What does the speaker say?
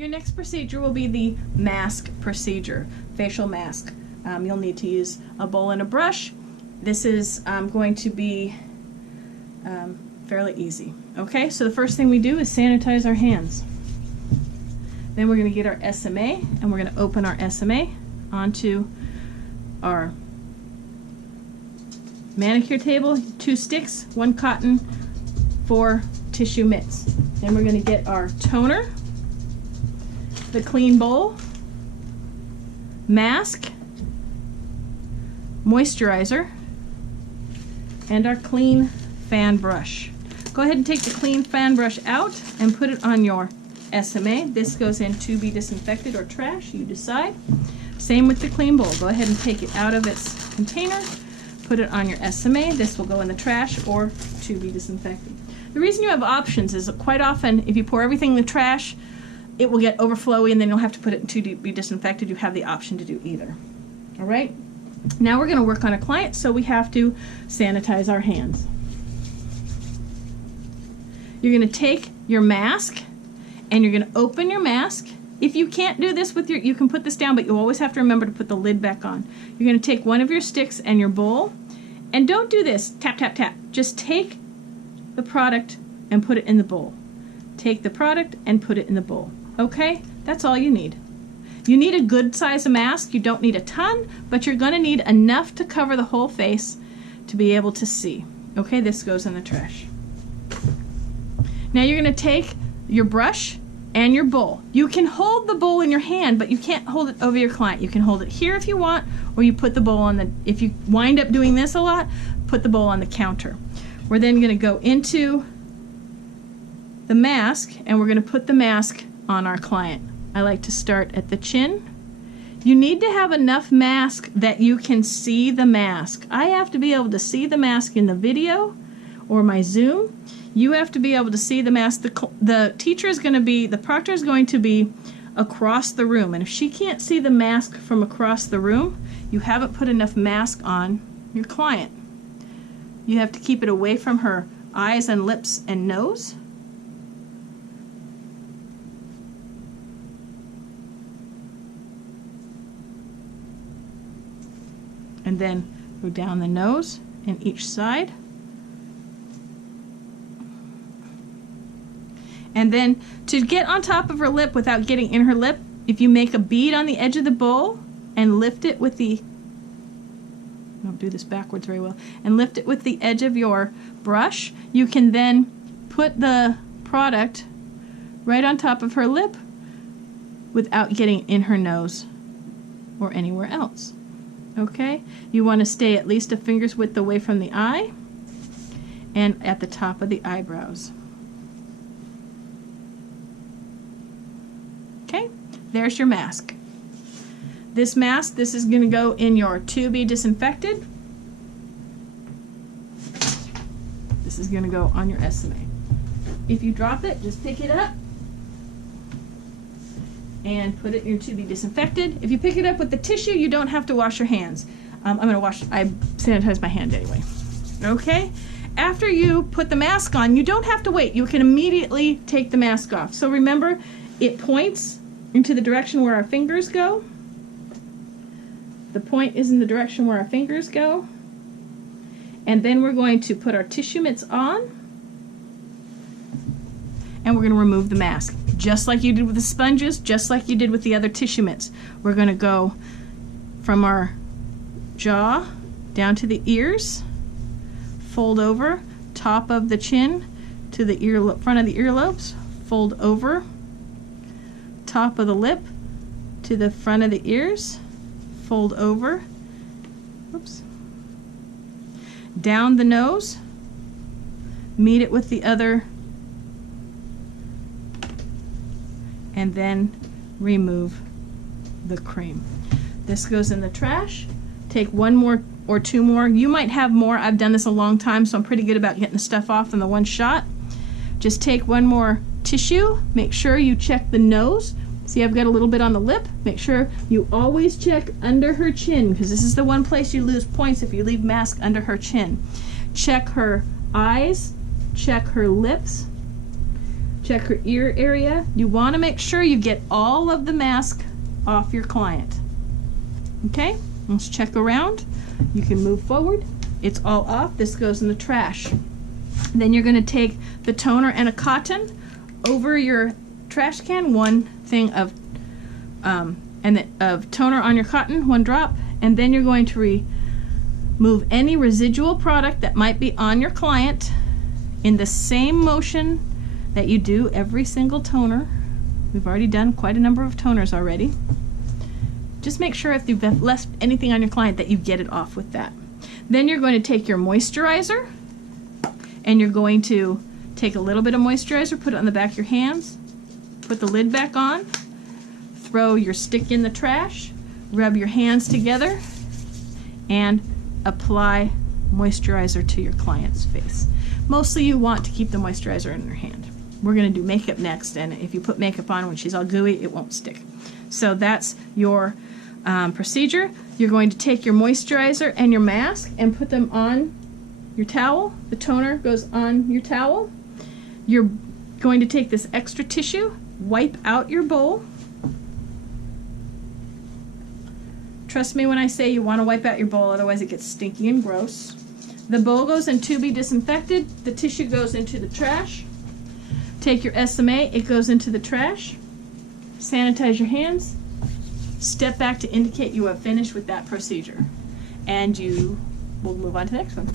Your next procedure will be the mask procedure, facial mask. You'll need to use a bowl and a brush. This is going to be fairly easy. Okay, so the first thing we do is sanitize our hands. Then we're going to get our SMA and we're going to open our SMA onto our manicure table, 2 sticks, 1 cotton, 4 tissue mitts. Then we're going to get our toner, the clean bowl, mask, moisturizer, and our clean fan brush. Go ahead and take the clean fan brush out and put it on your SMA. This goes in to be disinfected or trash, you decide. Same with the clean bowl. Go ahead and take it out of its container, put it on your SMA. This will go in the trash or to be disinfected. The reason you have options is that quite often if you pour everything in the trash, it will get overflowy and then you'll have to put it to be disinfected. You have the option to do either. All right? Now we're going to work on a client, so we have to sanitize our hands. You're going to take your mask and you're going to open your mask. If you can't do this with your, you can put this down, but you always have to remember to put the lid back on. You're going to take one of your sticks and your bowl, and don't do this, tap, tap, tap. Just take the product and put it in the bowl. Take the product and put it in the bowl. Okay? That's all you need. You need a good size of mask. You don't need a ton, but you're going to need enough to cover the whole face to be able to see. Okay? This goes in the trash. Now you're going to take your brush and your bowl. You can hold the bowl in your hand, but you can't hold it over your client. You can hold it here if you want, or you put the bowl on the, if you wind up doing this a lot, put the bowl on the counter. We're then going to go into the mask and we're going to put the mask on our client. I like to start at the chin. You need to have enough mask that you can see the mask. I have to be able to see the mask in the video or my Zoom. You have to be able to see the mask. The teacher is going to be, the proctor is going to be across the room, and if she can't see the mask from across the room, you haven't put enough mask on your client. You have to keep it away from her eyes and lips and nose. And then go down the nose and each side. And then to get on top of her lip without getting in her lip, if you make a bead on the edge of the bowl and lift it with the, I don't do this backwards very well, and lift it with the edge of your brush, you can then put the product right on top of her lip without getting in her nose or anywhere else. Okay? You want to stay at least a finger's width away from the eye and at the top of the eyebrows. Okay, there's your mask. This mask, this is going to go in your to be disinfected. This is going to go on your SMA. If you drop it, just pick it up and put it in your to be disinfected. If you pick it up with the tissue, you don't have to wash your hands. I sanitize my hand anyway. Okay? After you put the mask on, you don't have to wait. You can immediately take the mask off. So remember, it points into the direction where our fingers go. The point is in the direction where our fingers go. And then we're going to put our tissue mitts on. And we're going to remove the mask. Just like you did with the sponges, just like you did with the other tissue mitts. We're going to go from our jaw down to the ears, fold over, top of the chin to the front of the earlobes, fold over, top of the lip to the front of the ears, fold over, oops, down the nose, meet it with the other, and then remove the cream. This goes in the trash. Take one more or 2 more. You might have more. I've done this a long time, so I'm pretty good about getting the stuff off in the one shot. Just take one more tissue. Make sure you check the nose. See, I've got a little bit on the lip. Make sure you always check under her chin, because this is the one place you lose points if you leave mask under her chin. Check her eyes, check her lips, Check her ear area. You want to make sure you get all of the mask off your client. Okay, let's check around. You can move forward. It's all off. This goes in the trash. Then you're going to take the toner and a cotton over your trash can, one thing of toner on your cotton, 1 drop, and then you're going to remove any residual product that might be on your client in the same motion that you do every single toner. We've already done quite a number of toners already. Just make sure if you've left anything on your client that you get it off with that. Then you're going to take your moisturizer, and you're going to take a little bit of moisturizer, put it on the back of your hands, put the lid back on, throw your stick in the trash, rub your hands together, and apply moisturizer to your client's face. Mostly you want to keep the moisturizer in your hand. We're going to do makeup next, and if you put makeup on when she's all gooey, it won't stick. So that's your procedure. You're going to take your moisturizer and your mask and put them on your towel. The toner goes on your towel. You're going to take this extra tissue, wipe out your bowl. Trust me when I say you want to wipe out your bowl, otherwise it gets stinky and gross. The bowl goes in to be disinfected. The tissue goes into the trash. Take your SMA, it goes into the trash. Sanitize your hands. Step back to indicate you have finished with that procedure. And you will move on to the next one.